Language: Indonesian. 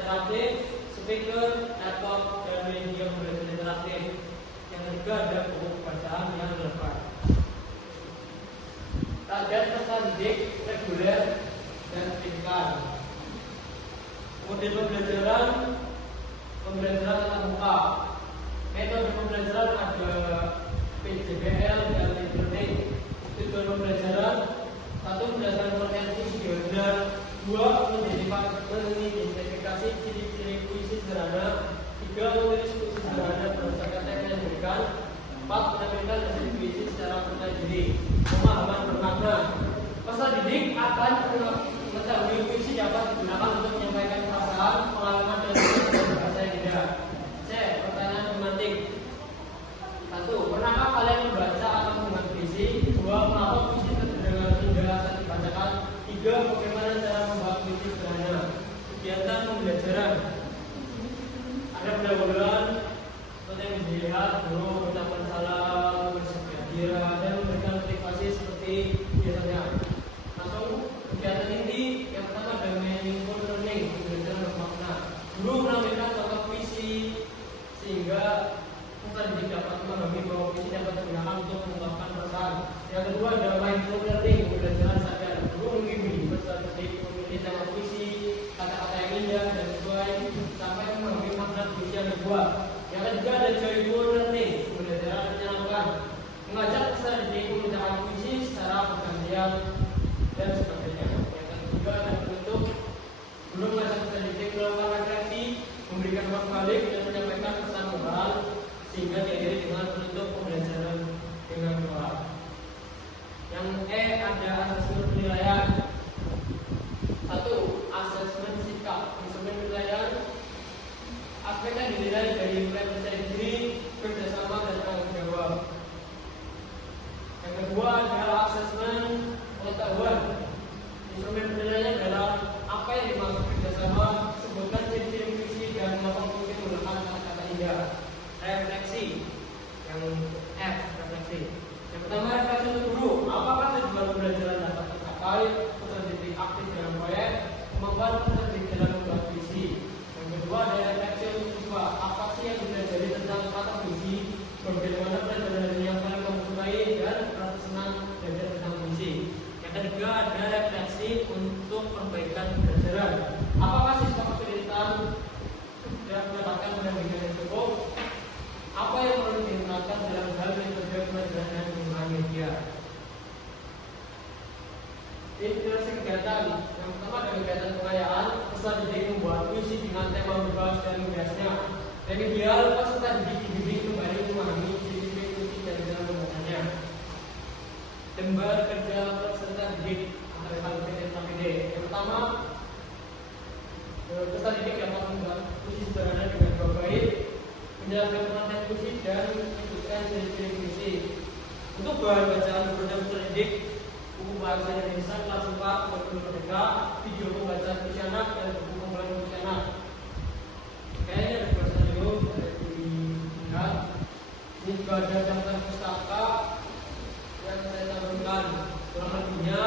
interaktif, speaker, laptop, dan media pembelajaran interaktif. Yang ketiga ada buku bacaan yang relevan. Target peserta didik reguler dan tingkat. Model pembelajaran tatap muka. Metode pembelajaran ada PJBL dan e-learning. Tujuan pembelajaran: 1. Berdasarkan potensi belajar. 2. Mengidentifikasi ciri-ciri puisi sederhana. 3. Menulis puisi sederhana berdasarkan teks yang diberikan. 4. Menampilkan hasil puisi secara percaya diri. Pemahaman bermakna. Peserta didik akan mengetahui puisi dapat digunakan untuk menyampaikan perasaan, pengalaman, dan bahasa yang indah. C. Pertanyaan pemantik. 1. Pernahkah kalian membaca atau membuat puisi? 2. Mengapa puisi terdengar indah saat dibacakan? 3. Bagaimana cara membuat puisi sederhana? Kegiatan pembelajaran. Ada pendahuluan seperti yang dilihat, guru mengucapkan salam, bersedia, dan memberikan motivasi seperti biasanya. Langsung kegiatan inti yang pertama ada meaningful learning, pembelajaran bermakna. Guru menampilkan contoh puisi sehingga peserta didik dapat memahami bahwa puisi dapat digunakan untuk mengungkapkan perasaan. Yang kedua ada mindful learning, pembelajaran sadar. Guru membimbing peserta didik memilih tema puisi, kata-kata yang indah dan sesuai sampai memahami makna puisi yang dibuat. Yang ketiga ada joyful learning, pembelajaran menyenangkan. Mengajak peserta didik membacakan puisi secara bergantian dan sebagainya. Yang ketiga ada bentuk. Guru mengajak peserta didik melakukan refleksi, memberikan umpan balik dan menyampaikan pesan moral sehingga diakhiri dengan penutup pembelajaran dengan doa. Yang E ada asesmen penilaian. 1. Asesmen sikap. Asesmen penilaian aspek yang dinilai dari mulai percaya diri, kerjasama, dan tanggung jawab. Yang kedua adalah asesmen pengetahuan. Instrumen penilaiannya adalah apa yang dimaksud kerjasama, sebutkan ciri-ciri puisi dan mengapa mungkin menggunakan kata-kata indah. Refleksi. Yang F, refleksi. Yang pertama refleksi untuk guru. Apakah tujuan pembelajaran dapat tercapai? Peserta didik aktif dalam proyek, kemampuan peserta didik dalam membuat puisi. Yang kedua ada refleksi untuk siswa. Apa sih yang dipelajari tentang kata puisi? Bagaimana pelajaran yang paling kamu sukai dan merasa senang belajar tentang puisi. Yang ketiga ada refleksi untuk perbaikan pembelajaran. Apakah siswa kesulitan dan mendapatkan pendampingan yang cukup? Apa yang perlu diingatkan dalam hal metode pembelajaran dan penggunaan media? Inspirasi kegiatan. Yang pertama ada kegiatan pengayaan. Peserta didik membuat puisi dengan tema bebas dan menghiasnya. Yang ideal peserta didik dibimbing kembali memahami ciri-ciri puisi dan cara membacanya. Lembar kerja peserta didik antara KPD dan KPD. Yang pertama, peserta didik dapat membuat puisi sederhana dengan baik, menjalankan penelitian puisi dan menyebutkan ciri-ciri puisi. Untuk bahan bacaan berbeda peserta didik, buku bahasa Indonesia kelas 4 kurikulum merdeka, video pembacaan puisi anak, dan buku pembacaan puisi anak. Kayaknya ada bahasa dulu dilihat. Ini juga ada daftar pustaka yang saya cantumkan. Kurang lebihnya